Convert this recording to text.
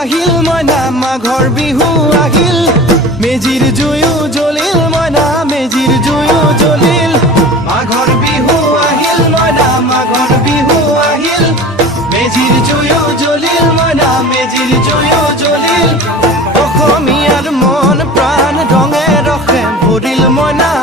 আহিল মইনা মাঘৰ বিহু আহিল মেজিৰ জুয়ো জ্বলিল মইনা মেজিৰ জুয়ো জ্বলিল মাঘৰ বিহু আহিল মইনা মাঘৰ বিহু আহিল মেজিৰ জুয়ো জ্বলিল মইনা মেজিৰ জুয়ো জ্বলিল অসমীয়াৰ মন প্ৰাণ ৰঙে ৰসে ভৰিল মইনা